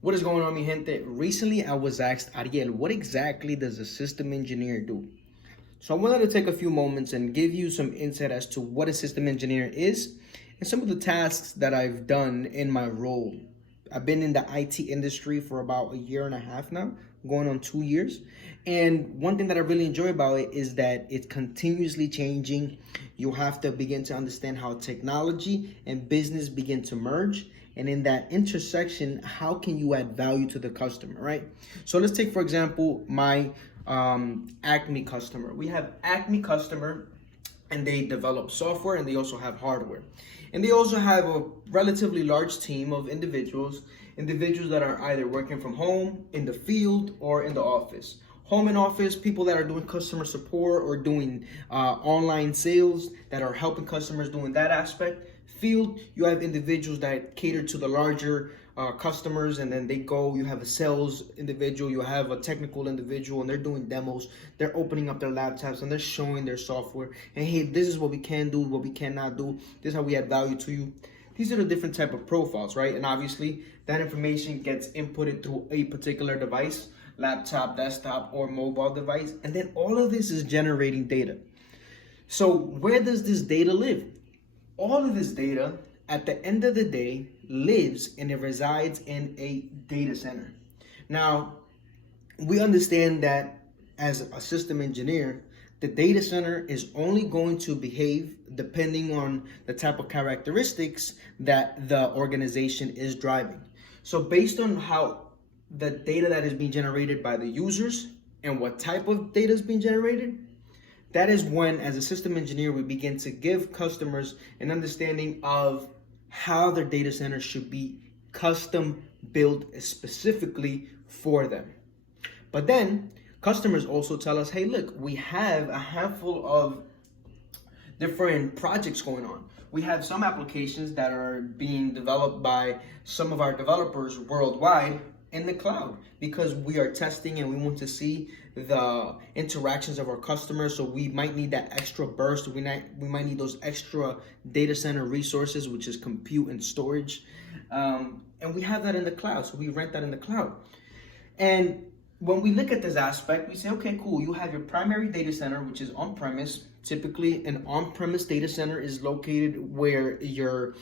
What is going on, mi gente? Recently, I was asked, Ariel, what exactly does a system engineer do? So I wanted to take a few moments and give you some insight as to what a system engineer is and some of the tasks that I've done in my role. I've been in the IT industry for about a year and a half now, going on 2 years. And one thing that I really enjoy about it is that it's continuously changing. You have to begin to understand how technology and business begin to merge. And in that intersection, how can you add value to the customer, right? So let's take, for example, my Acme Customer. We have Acme Customer, and they develop software and they also have hardware. And they also have a relatively large team of individuals that are either working from home, in the field, or in the office. Home and office, people that are doing customer support or doing online sales that are helping customers doing that aspect. Field, you have individuals that cater to the larger customers, and then you have a sales individual, you have a technical individual, and they're doing demos. They're opening up their laptops and they're showing their software. And hey, this is what we can do, what we cannot do. This is how we add value to you. These are the different type of profiles, right? And obviously that information gets inputted through a particular device, laptop, desktop, or mobile device. And then all of this is generating data. So where does this data live? All of this data, at the end of the day, lives and it resides in a data center. Now, we understand that as a system engineer, the data center is only going to behave depending on the type of characteristics that the organization is driving. So based on how the data that is being generated by the users and what type of data is being generated, that is when, as a system engineer, we begin to give customers an understanding of how their data center should be custom built specifically for them. But then customers also tell us, hey, look, we have a handful of different projects going on. We have some applications that are being developed by some of our developers worldwide in the cloud because we are testing and we want to see the interactions of our customers. So we might need that extra burst. We might need those extra data center resources, which is compute and storage. And we have that in the cloud. So we rent that in the cloud. And when we look at this aspect, we say, okay, cool. You have your primary data center, which is on-premise. Typically, an on-premise data center is located where your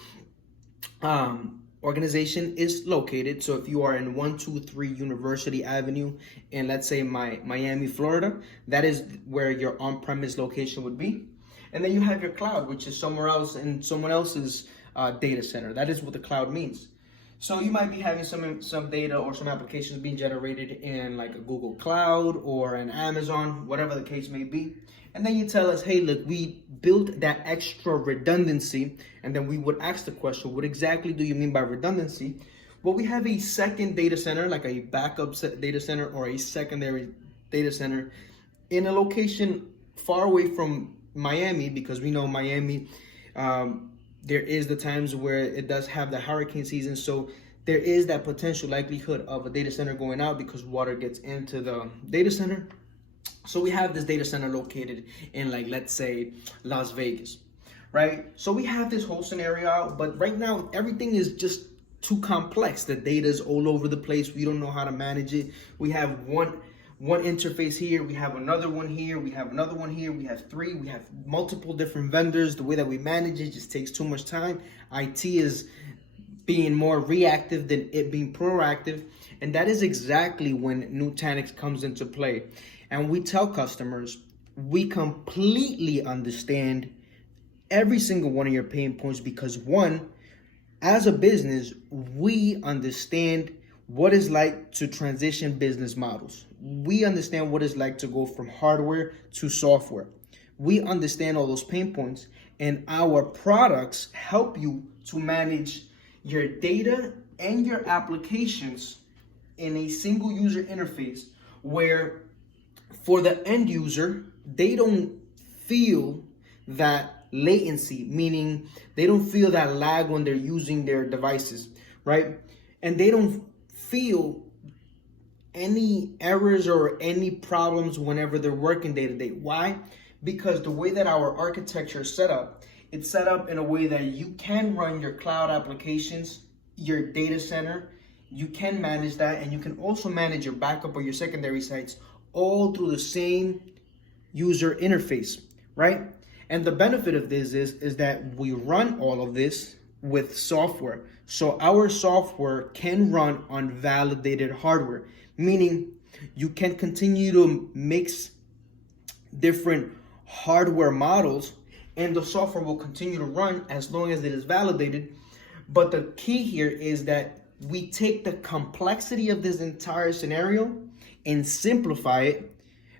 organization is located. So if you are in 123 University Avenue in, let's say, Miami, Florida, that is where your on-premise location would be. And then you have your cloud, which is somewhere else in someone else's data center. That is what the cloud means. So you might be having some data or some applications being generated in like a Google Cloud or an Amazon, whatever the case may be. And then you tell us, hey, look, we built that extra redundancy. And then we would ask the question, what exactly do you mean by redundancy? Well, we have a second data center, like a backup data center or a secondary data center in a location far away from Miami, because we know Miami, there is the times where it does have the hurricane season. So there is that potential likelihood of a data center going out because water gets into the data center. So we have this data center located in, like, let's say Las Vegas, right? So we have this whole scenario out, but right now everything is just too complex. The data is all over the place. We don't know how to manage it. We have one interface here, we have another one here, we have another one here, we have three, we have multiple different vendors. The way that we manage it just takes too much time. IT is being more reactive than it being proactive. And that is exactly when Nutanix comes into play. And we tell customers, we completely understand every single one of your pain points because, one, as a business, we understand what it's like to transition business models. We understand what it's like to go from hardware to software. We understand all those pain points, and our products help you to manage your data and your applications in a single user interface where for the end user, they don't feel that latency, meaning they don't feel that lag when they're using their devices, right? And they don't feel any errors or any problems whenever they're working day to day. Why? Because the way that our architecture is set up, it's set up in a way that you can run your cloud applications, your data center, you can manage that, and you can also manage your backup or your secondary sites all through the same user interface, right? And the benefit of this is that we run all of this with software. So our software can run on validated hardware, meaning you can continue to mix different hardware models and the software will continue to run as long as it is validated. But the key here is that we take the complexity of this entire scenario and simplify it,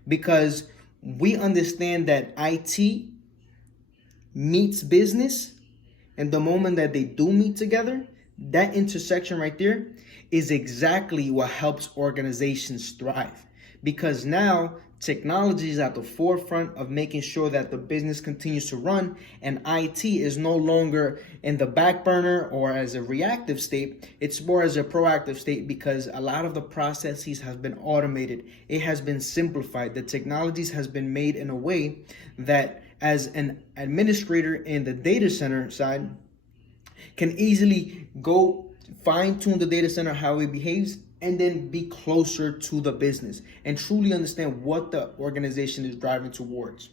because we understand that IT meets business, and the moment that they do meet together, that intersection right there is exactly what helps organizations thrive, because now technology is at the forefront of making sure that the business continues to run, and IT is no longer in the back burner or as a reactive state. It's more as a proactive state, because a lot of the processes have been automated. It has been simplified. The technologies has been made in a way that as an administrator in the data center side can easily go fine tune the data center, how it behaves, and then be closer to the business and truly understand what the organization is driving towards.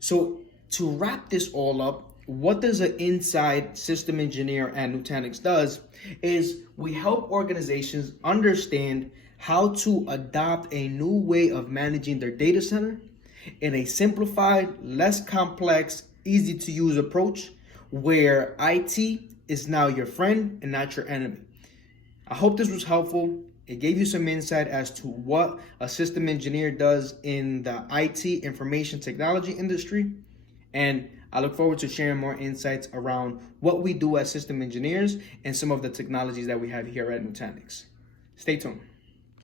So to wrap this all up, what does an inside system engineer at Nutanix does is we help organizations understand how to adopt a new way of managing their data center in a simplified, less complex, easy to use approach where IT is now your friend and not your enemy. I hope this was helpful. It gave you some insight as to what a system engineer does in the IT information technology industry. And I look forward to sharing more insights around what we do as system engineers and some of the technologies that we have here at Nutanix. Stay tuned.